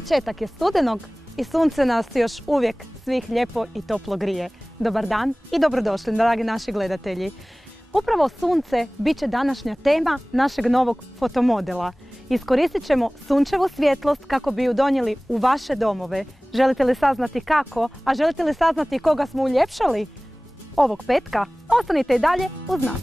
Početak je studenog i sunce nas još uvijek svih lijepo i toplo grije. Dobar dan i dobrodošli, dragi naši gledatelji. Upravo sunce bit će današnja tema našeg novog fotomodela. Iskoristit ćemo sunčevu svjetlost kako bi ju donijeli u vaše domove. Želite li saznati kako, a želite li saznati koga smo uljepšali ovog petka? Ostanite i dalje uz nas.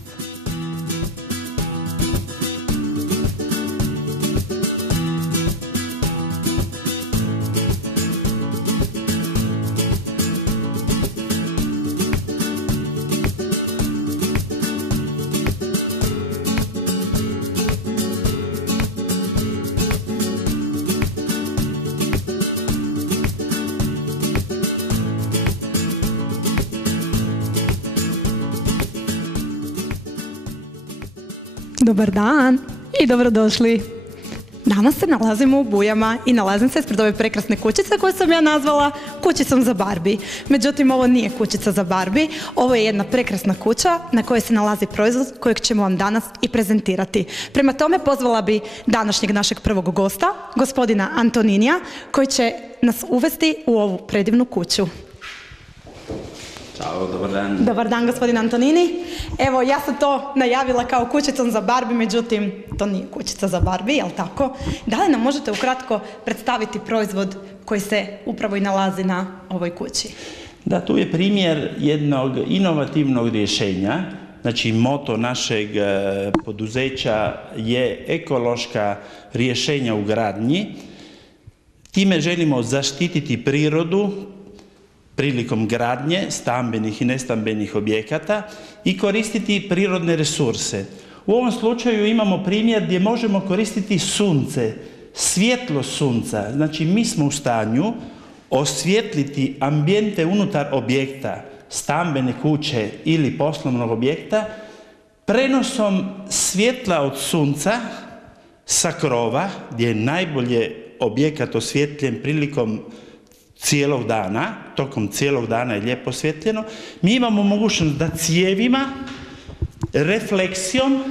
Dobar dan i dobrodošli. Danas se nalazimo u Bujama i nalazim se ispred ove prekrasne kućice koju sam ja nazvala kućicom za Barbie. Međutim, ovo nije kućica za Barbie, ovo je jedna prekrasna kuća na kojoj se nalazi proizvod kojeg ćemo vam danas i prezentirati. Prema tome pozvala bi današnjeg našeg prvog gosta, gospodina Antoninija, koji će nas uvesti u ovu predivnu kuću. Ćao, dobar dan. Dobar dan, gospodin Antonini. Evo, ja sam to najavila kao kućicom za Barbie, međutim, to nije kućica za Barbie, jel tako? Da li nam možete ukratko predstaviti proizvod koji se upravo i nalazi na ovoj kući? Da, tu je primjer jednog inovativnog rješenja. Znači, moto našeg poduzeća je ekološka rješenja u gradnji. Time želimo zaštititi prirodu prilikom gradnje stambenih i nestambenih objekata i koristiti prirodne resurse. U ovom slučaju imamo primjer gdje možemo koristiti sunce, svjetlo sunca. Znači, mi smo u stanju osvijetliti ambijente unutar objekta, stambene kuće ili poslovnog objekta, prenosom svjetla od sunca sa krova, gdje je najbolje objekat osvjetljen prilikom cijelog dana, tokom cijelog dana je lijepo osvjetljeno, mi imamo mogućnost da cijevima, refleksijom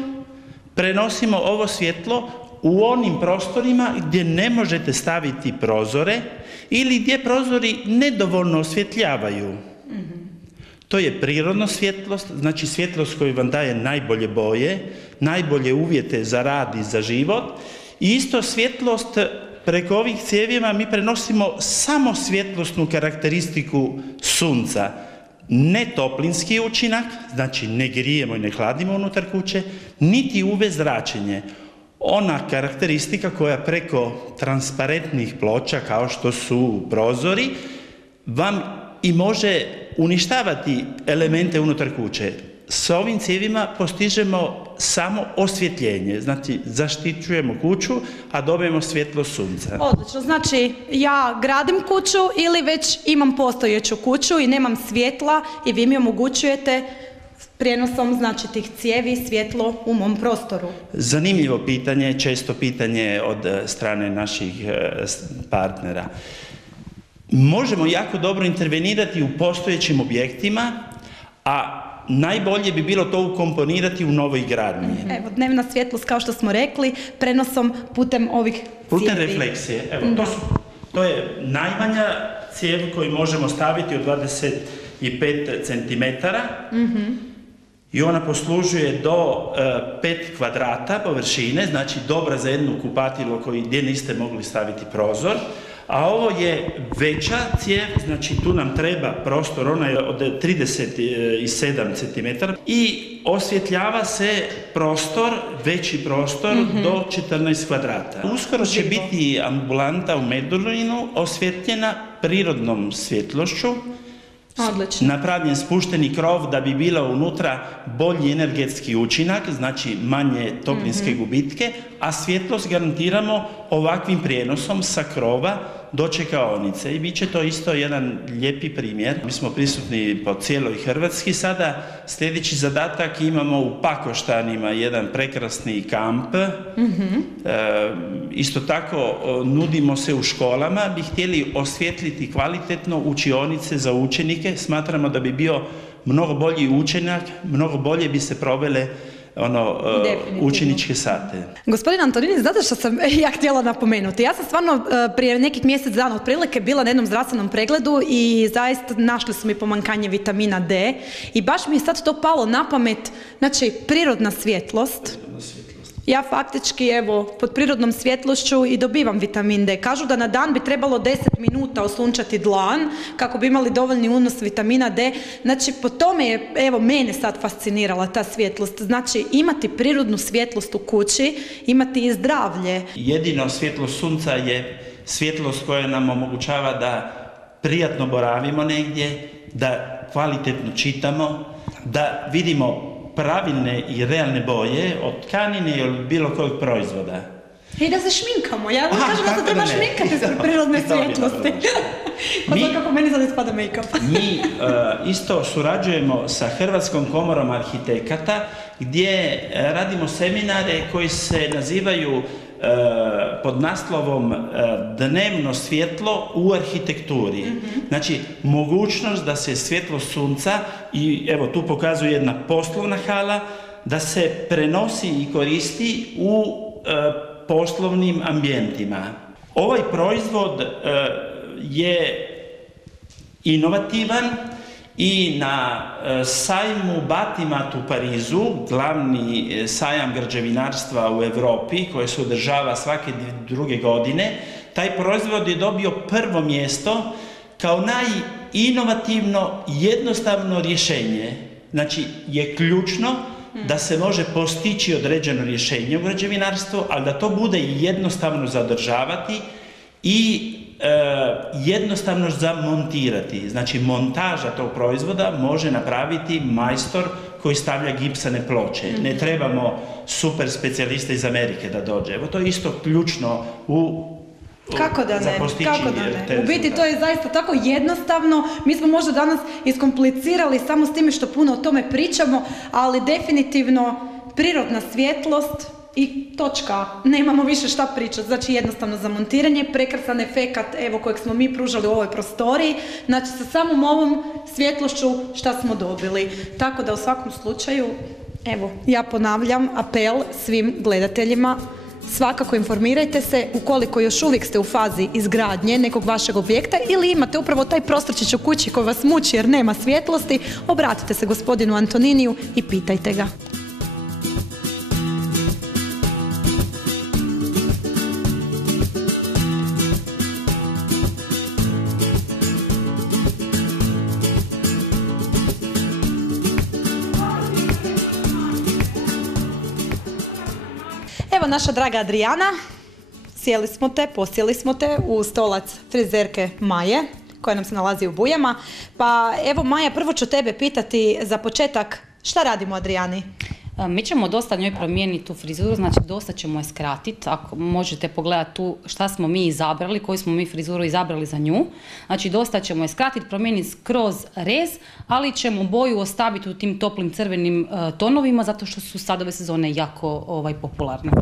prenosimo ovo svjetlo u onim prostorima gdje ne možete staviti prozore ili gdje prozori nedovoljno osvjetljavaju. To je prirodna svjetlost, znači svjetlost koju vam daje najbolje boje, najbolje uvjete za rad i za život i isto svjetlost. Preko ovih cijevima mi prenosimo samo svjetlosnu karakteristiku sunca, ne toplinski učinak, znači ne grijemo i ne hladimo unutar kuće, niti UV zračenje. Ona karakteristika koja preko transparentnih ploča, kao što su prozori, vam i može uništavati elemente unutar kuće. S ovim cijevima postižemo samo osvjetljenje, znači zaštićujemo kuću, a dobijemo svjetlo sunca. Odlično, znači ja gradim kuću ili već imam postojeću kuću i nemam svjetla i vi mi omogućujete prijenosom, znači, tih cijevi svjetlo u mom prostoru. Zanimljivo pitanje, često pitanje od strane naših partnera. Možemo jako dobro intervenirati u postojećim objektima, a najbolje bi bilo to ukomponirati u novoj gradnji. Evo, dnevna svjetlost, kao što smo rekli, prenosom putem ovih cijevi. Putem refleksije. Evo, to je najmanja cijev koju možemo staviti od 25 cm i ona poslužuje do 5 kvadrata površine, znači dobra za jedno kupatilo gdje niste mogli staviti prozor. A ovo je veća cijev, znači tu nam treba prostor, ona je od 37 cm i osvjetljava se prostor, veći prostor do 14 kvadrata. Uskoro će biti ambulanta u Medulinu osvjetljena prirodnom svjetlošću. Odlično. Napravljen spušteni krov da bi bilo unutra bolji energetski učinak, znači manje toplinske gubitke, a svjetlost garantiramo ovakvim prijenosom sa krova do čekaonice. I bit će to isto jedan lijepi primjer. Mi smo prisutni po cijeloj Hrvatski sada. Sljedeći zadatak imamo u Pakoštanima jedan prekrasni kamp. Isto tako nudimo se u školama, bi htjeli osvjetliti kvalitetno učionice za učenike. Smatramo da bi bio mnogo bolji učinak, mnogo bolje bi se provele učeničke sate. Gospodin Antonini, znate što sam ja htjela napomenuti? Ja sam stvarno prije nekih mjesec dana otprilike bila na jednom zdravstvenom pregledu i zaista našli su mi pomankanje vitamina D i baš mi je sad to palo na pamet, znači prirodna svjetlost. Ja faktički, evo, pod prirodnom svjetlošću i dobivam vitamin D. Kažu da na dan bi trebalo 10 minuta osunčati dlan kako bi imali dovoljni unos vitamina D. Znači, po tome je, evo, mene sad fascinirala ta svjetlost. Znači, imati prirodnu svjetlost u kući, imati i zdravlje. Jedino svjetlost sunca je svjetlost koja nam omogućava da prijatno boravimo negdje, da kvalitetno čitamo, da vidimo pravilne i realne boje od tkanine ili bilo kojeg proizvoda. I da se šminkamo. Ja vam kažem da se treba šminkati zbog prirodne svjetlosti. Pa to kako meni sad ne spada make-up. Mi isto surađujemo sa Hrvatskom komorom arhitekata gdje radimo seminare koji se nazivaju pod naslovom Dnevno svjetlo u arhitekturi. Znači, mogućnost da se svjetlo sunca, i evo tu pokazuje jedna poslovna hala, da se prenosi i koristi u poslovnim ambijentima. Ovaj proizvod je inovativan i na sajmu Batimat u Parizu, glavni sajam građevinarstva u Europi koji se održava svake druge godine, taj proizvod je dobio prvo mjesto kao najinovativno jednostavno rješenje. Znači, je ključno da se može postići određeno rješenje u građevinarstvu, ali da to bude jednostavno za održavati i jednostavno za montirati. Znači, montaža tog proizvoda može napraviti majstor koji stavlja gipsane ploče. Ne trebamo super specijaliste iz Amerike da dođe. Evo, to je isto ključno za postići te. U biti to je zaista tako jednostavno. Mi smo možda danas iskomplicirali samo s time što puno o tome pričamo, ali definitivno prirodna svjetlost i točka. Nemamo više šta pričati. Znači, jednostavno za montiranje, prekrasan efekat, evo, kojeg smo mi pružali u ovoj prostoriji. Znači, sa samom ovom svjetlošću šta smo dobili. Tako da u svakom slučaju, evo, ja ponavljam apel svim gledateljima. Svakako informirajte se ukoliko još uvijek ste u fazi izgradnje nekog vašeg objekta ili imate upravo taj prostorčić u kući koji vas muči jer nema svjetlosti, obratite se gospodinu Antoniniju i pitajte ga. Evo naša draga Adrijana, posjeli smo te u stolac frizerke Maje, koja nam se nalazi u Bujama. Pa evo Maja, prvo ću tebe pitati za početak, šta radimo Adrijani? Mi ćemo dosta njoj promijeniti tu frizuru, znači dosta ćemo je skratiti. Ako možete pogledati tu šta smo mi izabrali, koju smo mi frizuru izabrali za nju. Znači dosta ćemo je skratiti, promijeniti skroz rez, ali ćemo boju ostaviti u tim toplim crvenim tonovima, zato što su sad ove sezone jako popularne.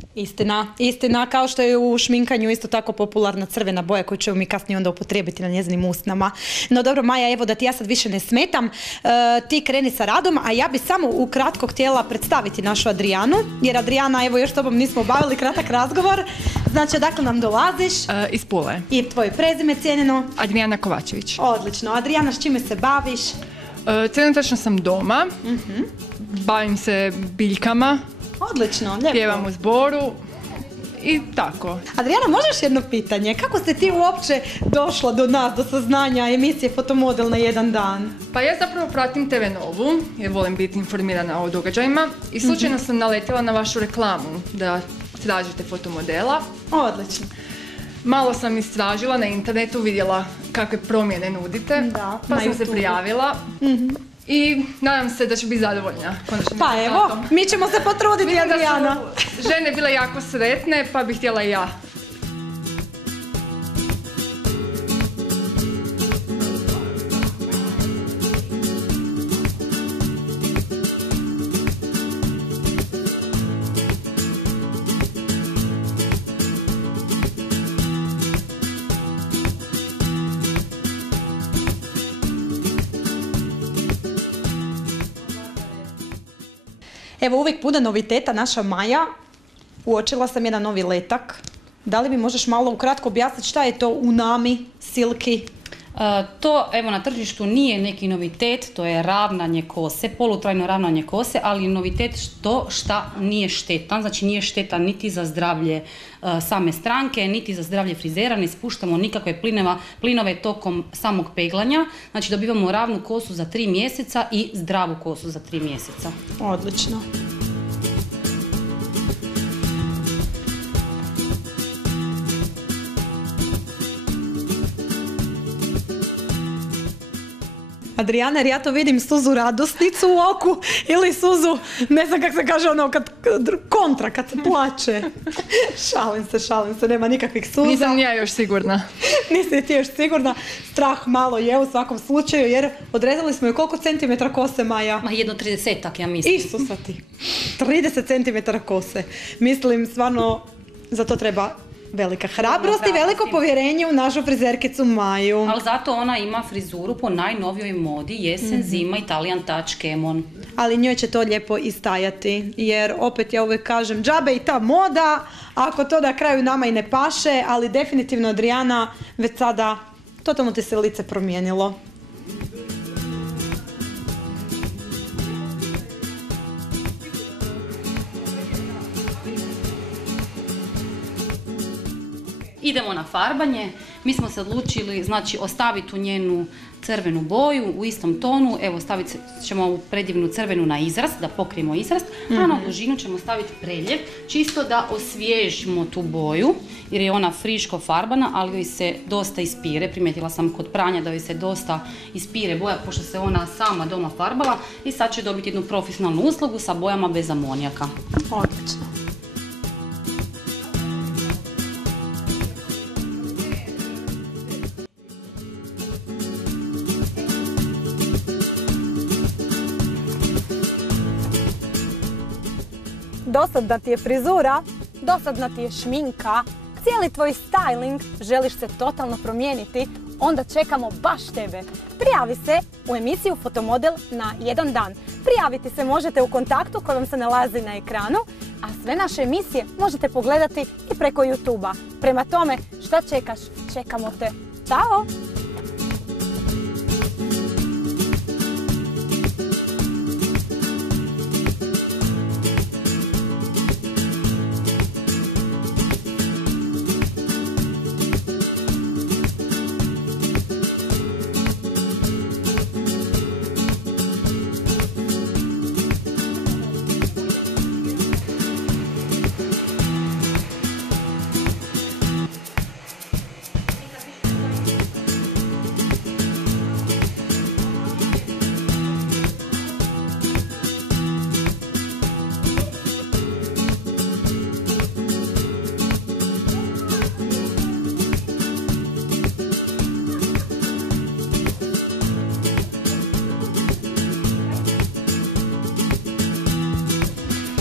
Istina, kao što je u šminkanju isto tako popularna crvena boja koju ćemo mi kasnije onda upotrijebiti na njezinim usnama. No dobro Maja, evo da ti ja sad više ne smetam, ti kreni sa radom, a ja bi samo ukratko htjela predstaviti našu Adrijanu, jer Adrijana, evo još s tobom nismo obavili kratak razgovor. Znači, odakle nam dolaziš? Iz Pule. I tvoje prezime cijenjeno? Adrijana Kovačević. Odlično. Adrijana, s čime se baviš? Trenutačno sam doma, bavim se biljkama, odlično, lijepo. Pjevam u zboru i tako. Adrijana, možeš jedno pitanje? Kako ste ti uopće došla do nas, do saznanja emisije Fotomodel na jedan dan? Pa ja zapravo pratim TV Novu, jer volim biti informirana o događajima i slučajno sam naletjela na vašu reklamu da tražite fotomodela. Odlično. Malo sam istražila na internetu, vidjela kakve promjene nudite, pa sam se prijavila. I nadam se da ću biti zadovoljna. Pa evo, mi ćemo se potruditi, Adrijana. Žene bile jako sretne, pa bih htjela i ja. Evo, uvijek puno noviteta, naša Maja. Uočila sam jedan novi letak. Da li mi možeš malo ukratko objasniti šta je to Unami Silky? To, evo, na tržištu nije neki novitet, to je ravnanje kose, polutrajno ravnanje kose, ali novitet to šta nije štetan, znači nije štetan niti za zdravlje same stranke, niti za zdravlje frizera, ne ispuštamo nikakve plinove tokom samog peglanja, znači dobivamo ravnu kosu za 3 mjeseca i zdravu kosu za 3 mjeseca. Odlično. Adriana, jer ja to vidim suzu radosnicu u oku ili suzu, ne znam kako se kaže ono, kad se plače. Šalim se, nema nikakvih suza. Nisam ja još sigurna. Nisi ti još sigurna, strah malo je u svakom slučaju, jer odrezali smo je koliko centimetra kose, Maja? Ma 30-ak, ja mislim. Isusa ti, 30 centimetara kose. Mislim, stvarno, za to treba velika hrabrost i veliko povjerenje u našu frizerkicu Maju. Ali zato ona ima frizuru po najnovijoj modi, jesen, zima, Italian Touch, Kemon. Ali njoj će to lijepo istajati, jer opet ja uvijek kažem, džabe i ta moda, ako to na kraju nama i ne paše, ali definitivno, Adriana, već sada totalno ti se lice promijenilo. Idemo na farbanje. Mi smo se odlučili, znači, ostaviti tu njenu crvenu boju u istom tonu. Evo, stavit ćemo ovu predivnu crvenu na izrast, da pokrijemo izrast, a na dužinu ćemo staviti preljev, čisto da osvježimo tu boju, jer je ona friško farbana, ali joj se dosta ispire. Primijetila sam kod pranja da joj se dosta ispire boja, pošto se ona sama doma farbala, i sad će dobiti jednu profesionalnu uslugu sa bojama bez amonijaka. Odlično. Dosadna ti je frizura, dosadna ti je šminka, cijeli tvoj styling želiš se totalno promijeniti, onda čekamo baš tebe. Prijavi se u emisiju Fotomodel na 1 dan. Prijaviti se možete u kontaktu koji vam se nalazi na ekranu, a sve naše emisije možete pogledati i preko YouTube-a. Prema tome, šta čekaš? Čekamo te. Ćao!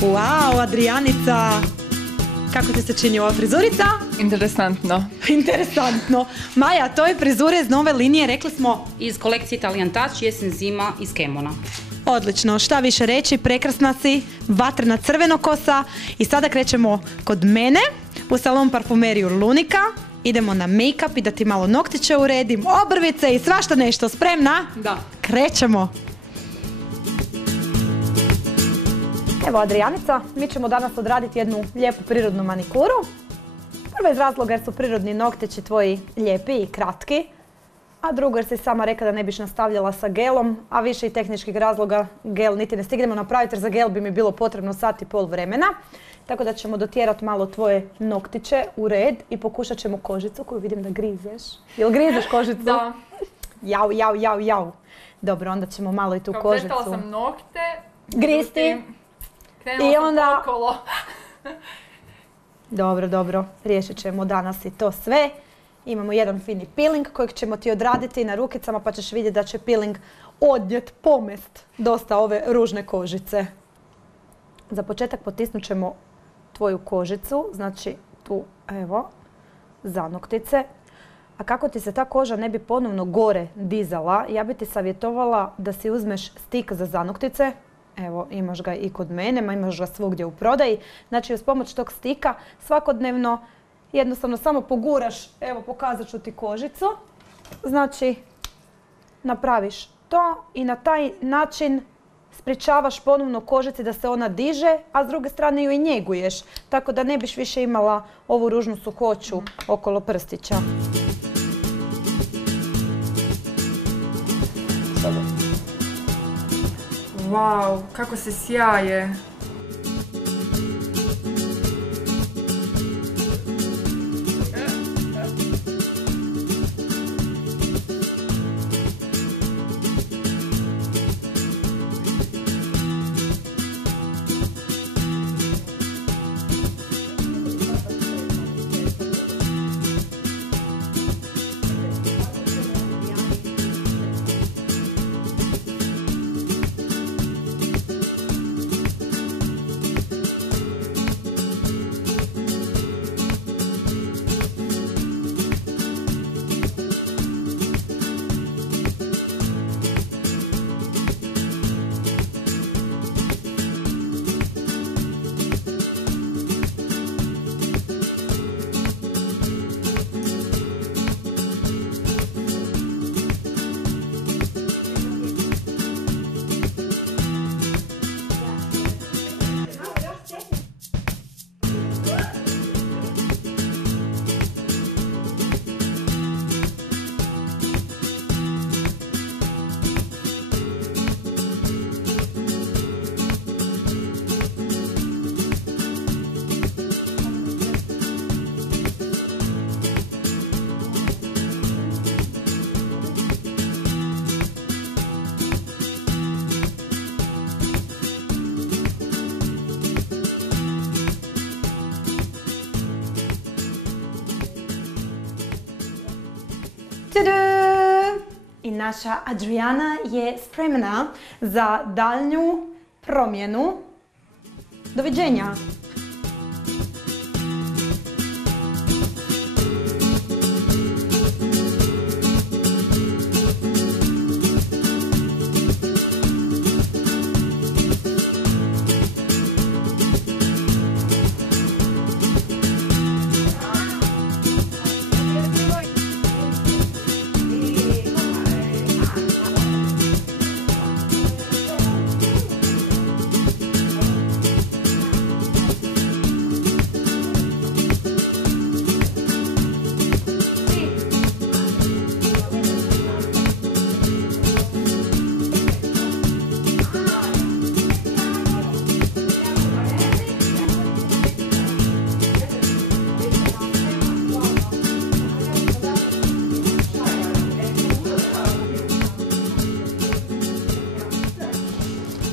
Wow, Adrijanica, kako ti se čini ova frizurica? Interesantno. Interesantno. Maja, to je frizura iz nove linije, rekli smo? Iz kolekcije Italian Touch, jesen, zima, iz Kemona. Odlično, šta više reći, prekrasna si, vatrena crvenokosa i sada krećemo kod mene u salon parfumeriju Lunika. Idemo na make-up i da ti malo noktiće uredim, obrvice i svašta nešto. Spremna? Da. Krećemo. Evo, Adrijanica, mi ćemo danas odraditi jednu lijepu prirodnu manikuru. Prvo iz razloga jer su prirodni noktići tvoji lijepi i kratki, a drugo jer si sama rekla da ne biš nastavljala sa gelom, a više i tehničkih razloga gel niti ne stignemo napraviti jer za gel bi mi bilo potrebno 1,5 sata vremena. Tako da ćemo dotjerati malo tvoje noktiće u red i pokušat ćemo kožicu koju vidim da grizeš. Jel grizeš kožicu? Da. Jau. Dobro, onda ćemo malo i tu kožicu. Kao sam nokte. Gristi. Krenula sam onda okolo. Dobro, riješit ćemo danas i to sve. Imamo jedan fini peeling kojeg ćemo ti odraditi na rukicama, pa ćeš vidjeti da će peeling odnijet, pomest dosta ove ružne kožice. Za početak potisnut ćemo tvoju kožicu, znači tu, evo, zanoktice. A kako ti se ta koža ne bi ponovno gore dizala, ja bi ti savjetovala da si uzmeš stik za zanoktice Evo, imaš ga i kod mene, imaš ga svugdje u prodaji. Znači, uz pomoć tog stika svakodnevno jednostavno samo poguraš, evo pokazat ću ti kožicu. Znači, napraviš to i na taj način sprječavaš ponovno kožici da se ona diže, a s druge strane ju i njeguješ. Tako da ne biš više imala ovu ružnu suhoću okolo prstića. Wow, kako se sjaje. I naša Adriana je spremna za daljnju promjenu. Doviđenja!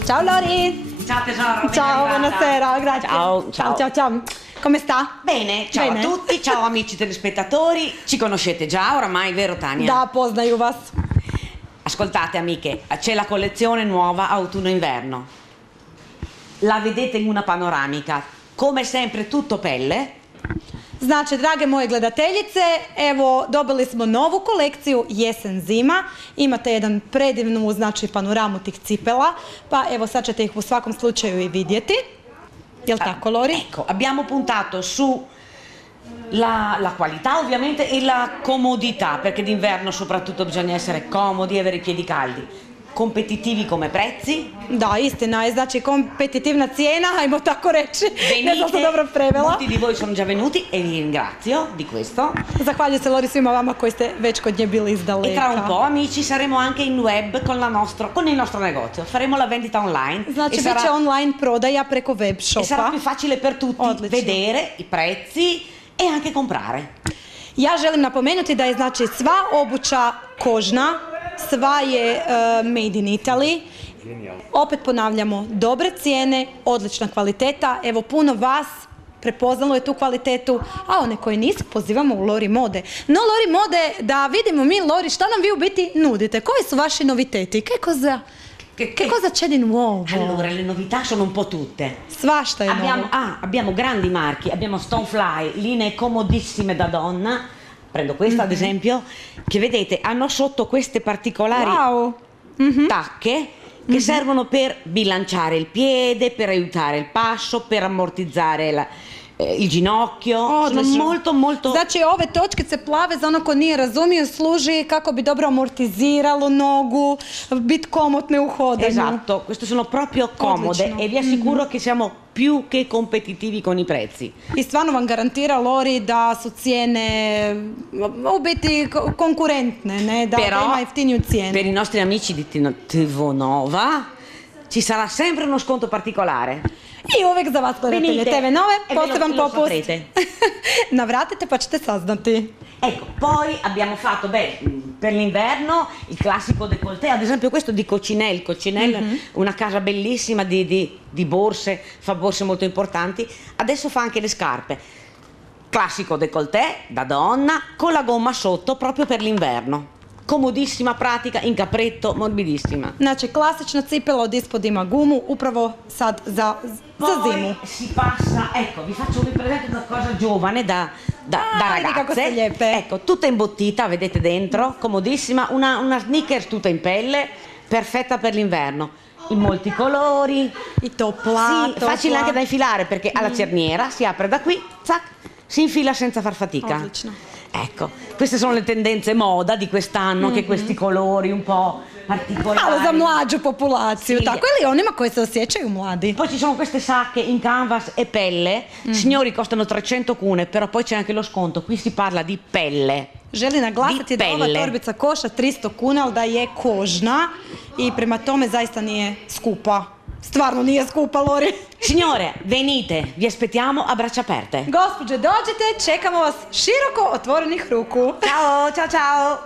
Ciao Lori! Ciao tesoro, Ciao, buonasera, grazie. Ciao. Come sta? Bene, ciao a tutti, ciao amici telespettatori. Ci conoscete già oramai, vero Tania? Da, poznaju vas. Ascoltate amiche, c'è la collezione nuova autunno-inverno. La vedete in una panoramica. Come sempre tutto pelle. Znači, drage moje gledateljice, evo, dobili smo novu kolekciju jesen-zima. Imate jedan predivnu, znači, panoramu tih cipela, pa evo, sad ćete ih u svakom slučaju i vidjeti. Jel' tako, Lori? Ecco, abbiamo puntato su la qualità ovviamente e la comodità, perché d'inverno soprattutto bisogna essere comodi e avere i piedi caldi. Kompetitivi come prezzi. Da, istina je, znači kompetitivna cijena, ajmo tako reći. Ne znam se dobro prevela. Molti di voi sono già venuti e vi ringrazio di questo. Zahvaljujem se Lori svima vama koji ste već kod nje bili izdaleka. E tra un po' amici saremo anche in web con il nostro negozio. Faremo la vendita online. Znači bit će online prodaja preko web shopa. E sarà più facile per tutti vedere i prezzi e anche comprare. Ja želim napomenuti da je znači sva obuća kožna, sva je made in Italy. Opet ponavljamo, dobre cijene, odlična kvaliteta. Evo, puno vas prepoznalo je tu kvalitetu, a one koje nisu pozivamo u Lori Mode. No, Lori Mode, da vidimo mi, Lori, šta nam vi u biti nudite? Koji su vaši noviteti? Che cosa c'è di nuovo? Allora, le novità sono un po' tutte. Svašta je novo. Abbiamo grandi marchi, abbiamo Stonefly, linee comodissime da donna. Prendo questa ad esempio, che vedete hanno sotto queste particolari tacche che servono per bilanciare il piede, per aiutare il passo, per ammortizzare il ginocchio. Sono molto... Znači ove točkice plave, za ono ko nije razumio, služi kako bi dobro amortiziralo nogu, biti komotne u hodanju. Esatto, queste sono proprio comode e vi assicuro che siamo più che competitivi con i prezzi. I stvarno vam garantira Lori da su cijene u biti konkurentne, ne? Da ima jeftiniju cijenu. Per i nostri amici di TV Nova ci sarà sempre uno sconto particolare. I uvijek za vas gledatelje TV Nove, poseban popust. Navratite pa ćete saznati. Ecco, poi abbiamo fatto, per l'inverno il classico décolleté, ad esempio questo di Coccinelle. Coccinelle, una casa bellissima di borse, fa borse molto importanti, adesso fa anche le scarpe. Classico décolleté da donna con la gomma sotto proprio per l'inverno. Komodissima, pratika, in capretto, morbidissima. Znači, klasična cipela od ispod ima gumu, upravo sad za zimu. Si passa, ecco, vi faccio un presente una cosa giovane da ragazze. Ecco, tutta imbottita, vedete dentro, comodissima, una sneakers tutta in pelle, perfetta per l'inverno. In molti colori. I topla. Sì, facile anche da infilare perché ha la cerniera, si apre da qui, zac, si infila senza far fatica. Odlično. Ecco, queste sono le tendenze moda di quest'anno, che questi colori un po' particolari. Malo za mlađu populaciju, sì. Tako ili onima koji se osjećaju mladi. Poi ci sono queste sacche in canvas e pelle, signori costano 300 kune, però poi c'è anche lo sconto, qui si parla di pelle. Želi naglasiti da ova torbica koša 300 kuna, ali da je kožna i prema tome zaista nije skupa. Stvarno nije skupa, Lori. Signore, venite, vi aspettiamo a braccia aperte. Gospođe, dođite, čekamo vas široko otvorenih ruku. Ciao, ciao, ciao.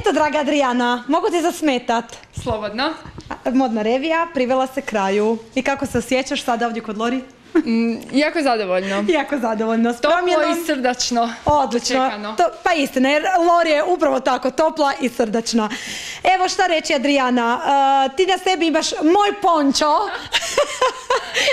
Eto, draga Adriana, mogu ti zasmetat? Slobodno. Modna revija privela se kraju. I kako se osjećaš sada ovdje kod Lori? Jako zadovoljno. Jako zadovoljno. Toplo i srdačno. Odlično. Pa istina, jer Lori je upravo tako, topla i srdačna. Evo šta reći, Adriana, ti na sebi imaš moj pončo.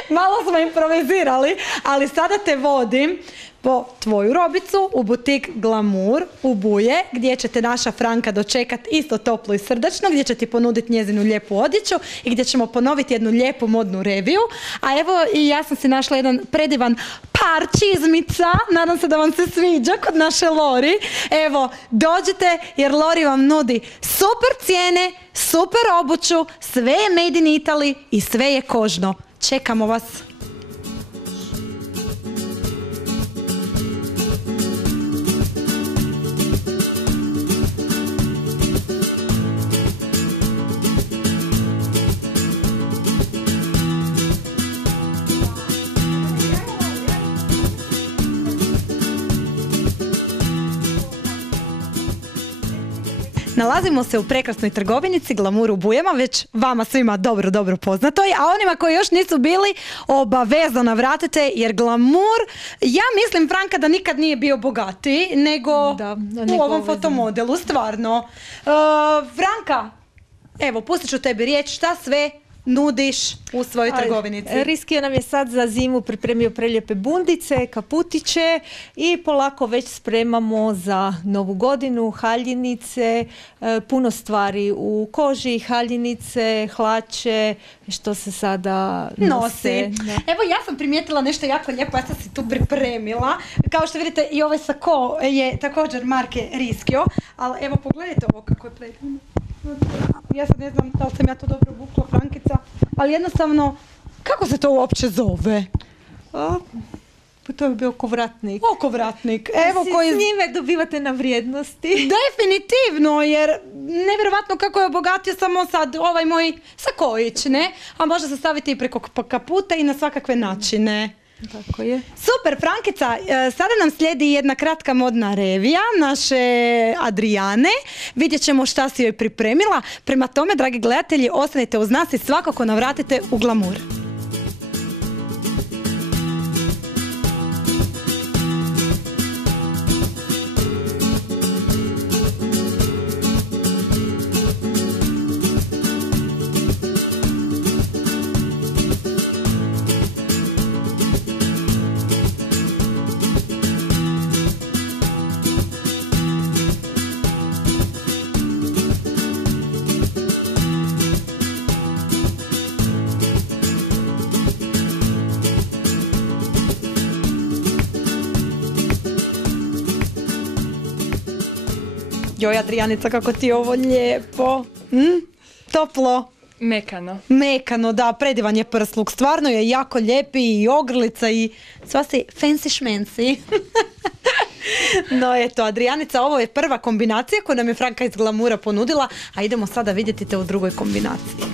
Malo smo improvizirali, ali sada te vodim po tvoju robicu u butik Glamour u Buje, gdje će te naša Franka dočekat isto toplo i srdačno, gdje će ti ponuditi njezinu lijepu odjeću i gdje ćemo ponoviti jednu lijepu modnu reviju. A evo i ja sam si našla jedan predivan par čizmica, nadam se da vam se sviđa kod naše Lori. Evo, dođite jer Lori vam nudi super cijene, super obuću, sve je made in Italy i sve je kožno. Čekamo vas. Nalazimo se u prekrasnoj trgovinici Glamour u Bujama, već vama svima dobro poznatoj, a onima koji još nisu bili, obavezno navratite, jer Glamour, ja mislim, Franka, da nikad nije bio bogatiji nego u ovom fotomodelu, stvarno. Franka, evo, pustit ću tebi riječ, šta sve nudiš u svojoj trgovinici? Riskio nam je sad za zimu pripremio prelijepe bundice, kaputiće i polako već spremamo za novu godinu, haljinice, puno stvari u koži, haljinice, hlače, što se sada nosi. Evo, ja sam primijetila nešto jako lijepo, ja sam si tu pripremila. Kao što vidite, i ovaj sako je također marke Riskio, ali evo pogledajte ovo kako je predivno. Ja sad ne znam da li sam ja to dobro obukla, Frankica, ali jednostavno, kako se to uopće zove? To je bio okovratnik. Okovratnik. Evo koji... S njime dobivate na vrijednosti. Definitivno, jer nevjerovatno kako je obogatio samo sad ovaj moj sakojić, ne? A može se staviti i preko kaputa i na svakakve načine. Tako je. Super, Frankica, sada nam slijedi jedna kratka modna revija naše Adrijane. Vidjet ćemo šta si joj pripremila. Prema tome, dragi gledatelji, ostanite uz nas i svakako navratite u glamur. Joj, Adrijanica, kako ti je ovo lijepo. Toplo. Mekano. Mekano, da, predivan je prsluk. Stvarno je jako lijepi i ogrlica i sva si fancy šmenci. No eto, Adrijanica, ovo je prva kombinacija koju nam je Franka iz Glamura ponudila, a idemo sada vidjeti te u drugoj kombinaciji.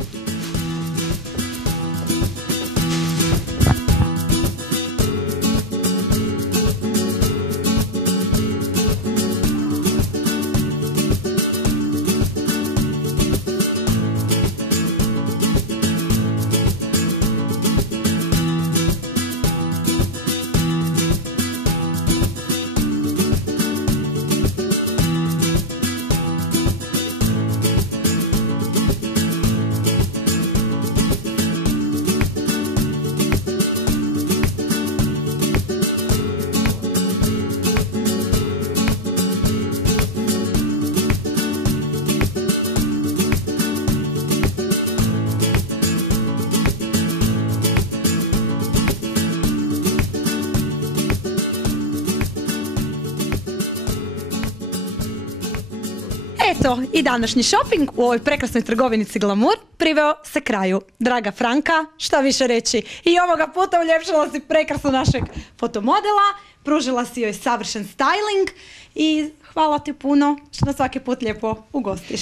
Eto, i današnji shopping u ovoj prekrasnoj trgovinici Glamour priveo se kraju. Draga Franka, šta više reći? I ovoga puta uljepšala si prekrasno našeg fotomodela, pružila si joj savršen styling i hvala ti puno što nas svaki put lijepo ugostiš.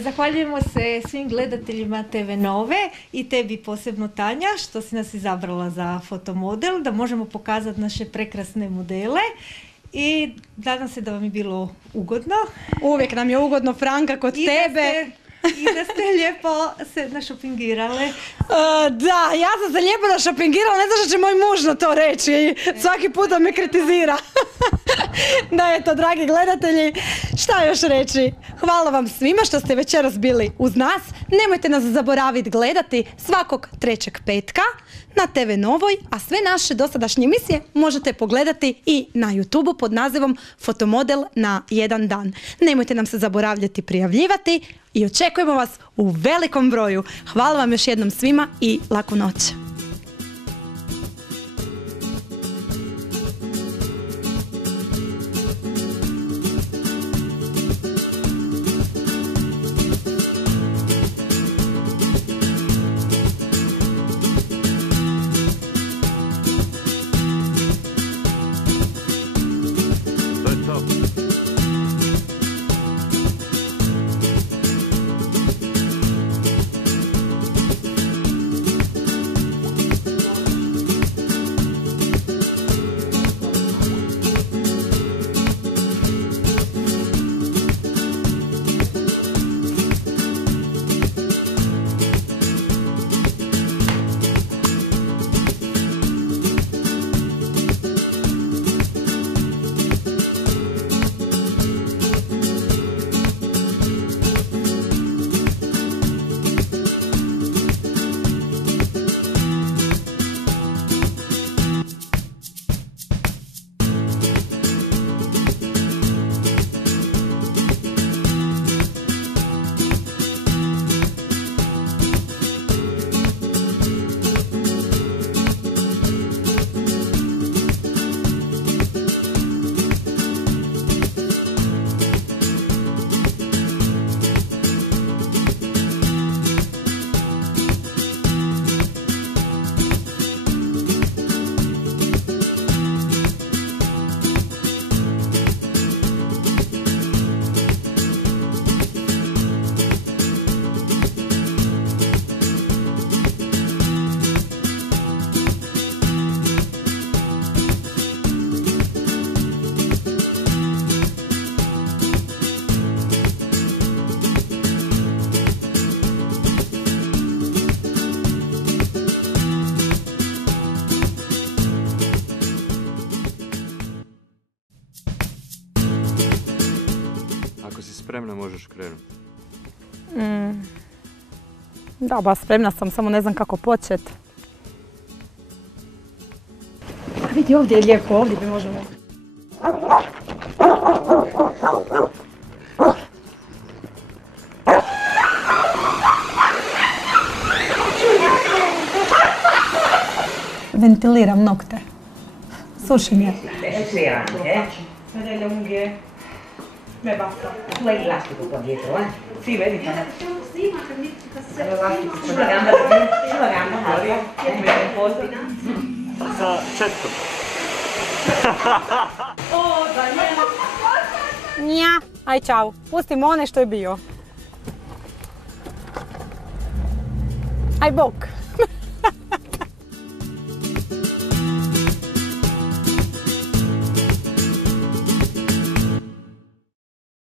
Zahvaljujemo se svim gledateljima TV Nove i tebi posebno, Tanja, što si nas izabrala za fotomodel, da možemo pokazati naše prekrasne modele. I nadam se da vam je bilo ugodno. Uvijek nam je ugodno, Franka, kod tebe. I da ste lijepo se našopingirale. Da, ja sam se lijepo našopingirala, ne znam što će moj muž na to reći. Svaki put da me kritizira. Da, eto, dragi gledatelji, šta još reći? Hvala vam svima što ste večeras bili uz nas. Nemojte nas zaboraviti gledati svakog trećeg petka na TV Novoj, a sve naše dosadašnje emisije možete pogledati i na YouTubeu pod nazivom Fotomodel na jedan dan. Nemojte nam se zaboravljati prijavljivati i očekujemo vas u velikom broju. Hvala vam još jednom svima i laku noć. krenu? Da, ba, spremna sam, samo ne znam kako počet. A vidi, ovdje je lijepo, ovdje bi možemo. Ventiliram nokte. Sušim je. Sì, anche. Vede le unghie. Me basta. Tu hai l'elastico qua dietro, eh? Sì, vedi? Sì, ma per me ti passa L'elastico sulla gamba, guarda. Vedi, polpina. Sa četkom. Nja, aj čau. Pustimo one što je bio. Aj bok.